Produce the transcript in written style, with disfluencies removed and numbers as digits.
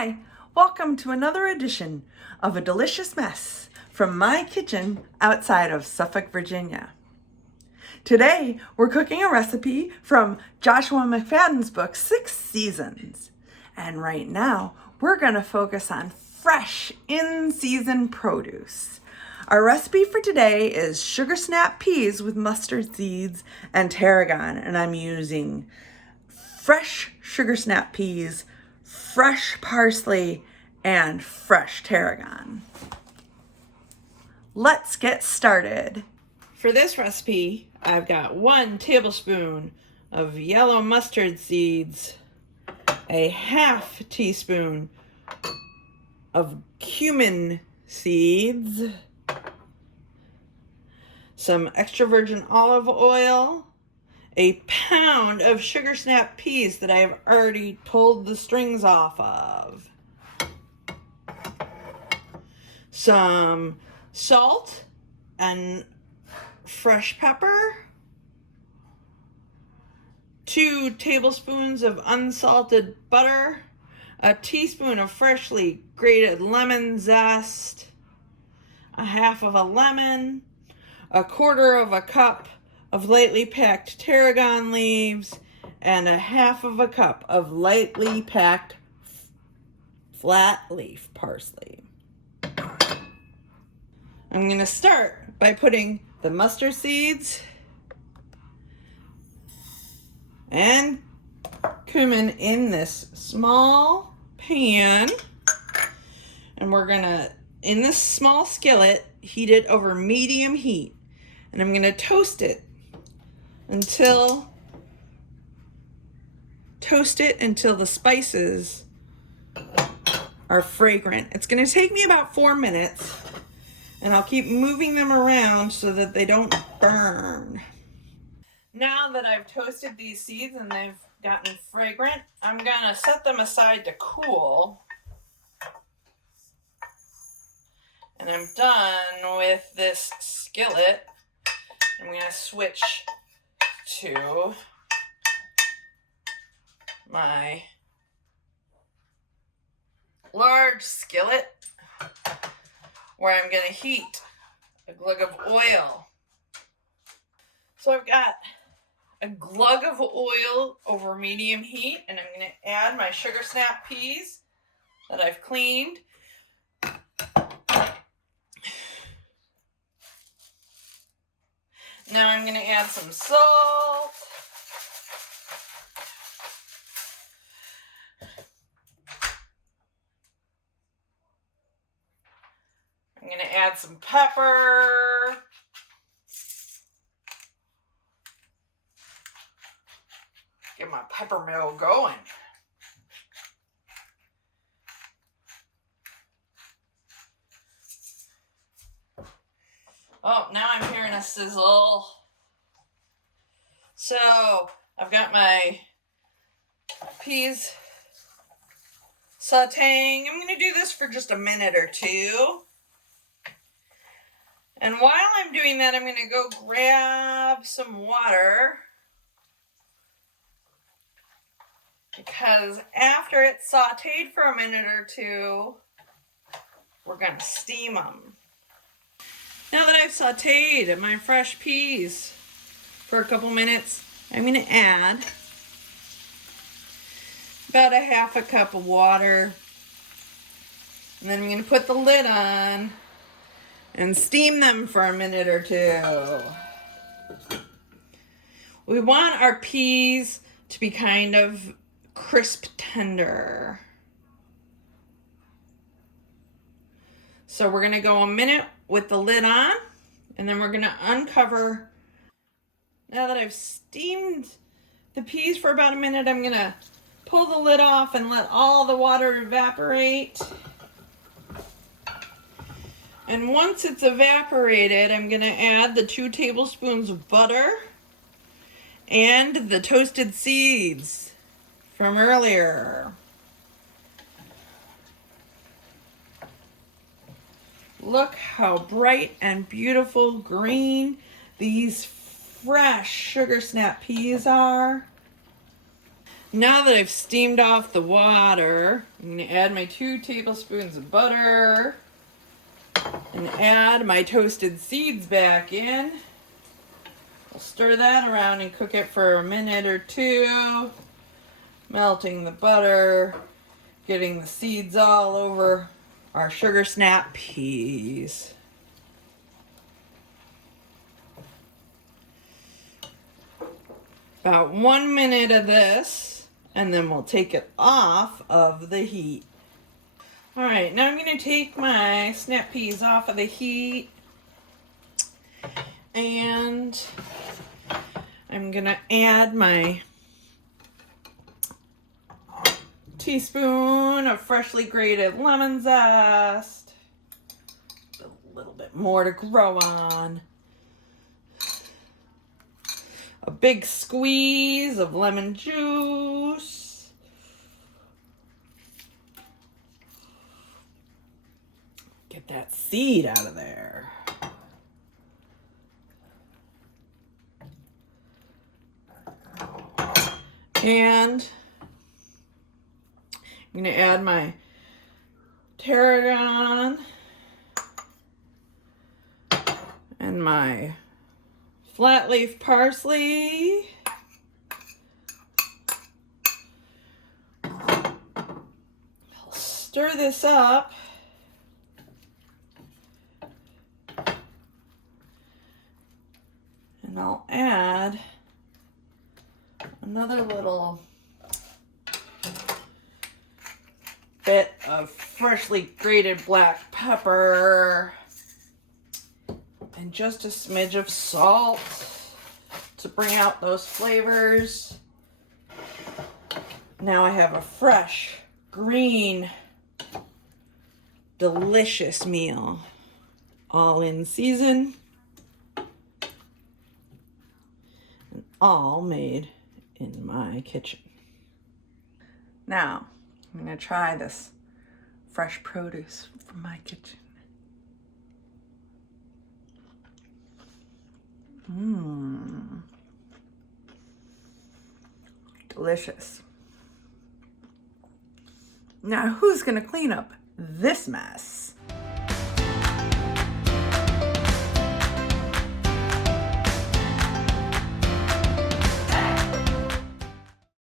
Hi, welcome to another edition of A Delicious Mess from my kitchen outside of Suffolk, Virginia. Today, we're cooking a recipe from Joshua McFadden's book, 6 Seasons. And right now, we're gonna focus on fresh, in-season produce. Our recipe for today is sugar snap peas with mustard seeds and tarragon, and I'm using fresh sugar snap peas, fresh parsley, and fresh tarragon. Let's get started. For this recipe, I've got 1 tablespoon of yellow mustard seeds, a ½ teaspoon of cumin seeds, some extra virgin olive oil, a pound of sugar snap peas that I have already pulled the strings off of, some salt and fresh pepper, 2 tablespoons of unsalted butter, a teaspoon of freshly grated lemon zest, a half of a lemon, a quarter of a cup of lightly packed tarragon leaves, and a half of a cup of lightly packed flat leaf parsley. I'm going to start by putting the mustard seeds and cumin in this small pan, and we're going to, in this small skillet, heat it over medium heat, and I'm going to toast it until the spices are fragrant. It's going to take me about 4 minutes, and I'll keep moving them around so that they don't burn. Now that I've toasted these seeds and they've gotten fragrant, I'm going to set them aside to cool. And I'm done with this skillet. I'm going to switch to my large skillet where I'm going to heat a glug of oil. So I've got a glug of oil over medium heat, and I'm going to add my sugar snap peas that I've cleaned. Now I'm going to add some salt. I'm going to add some pepper. Get my pepper mill going. Oh, now I'm hearing a sizzle. So I've got my peas sauteing. I'm going to do this for just a minute or two. And while I'm doing that, I'm going to go grab some water, because after it's sauteed for a minute or two, we're going to steam them. Now that I've sauteed my fresh peas for a couple minutes, I'm going to add about a half a cup of water. And then I'm going to put the lid on and steam them for a minute or two. We want our peas to be kind of crisp tender. So we're going to go a minute with the lid on, and then we're going to uncover. Now that I've steamed the peas for about a minute, I'm going to pull the lid off and let all the water evaporate. And once it's evaporated, I'm going to add the 2 tablespoons of butter and the toasted seeds from earlier. Look how bright and beautiful green these fresh sugar snap peas are. Now that I've steamed off the water, I'm going to add my 2 tablespoons of butter and add my toasted seeds back in. I'll stir that around and cook it for a minute or 2, melting the butter, getting the seeds all over our sugar snap peas. About 1 minute of this, and then we'll take it off of the heat. All right, now I'm going to take my snap peas off of the heat, and I'm going to add my teaspoon of freshly grated lemon zest, a little bit more to grow on. A big squeeze of lemon juice. Get that seed out of there. And I'm going to add my tarragon and my flat leaf parsley. I'll stir this up. And I'll add another little bit of freshly grated black pepper and just a smidge of salt to bring out those flavors. Now I have a fresh, green, delicious meal, all in season and all made in my kitchen. Now, I'm going to try this fresh produce from my kitchen. Delicious. Now, who's going to clean up this mess?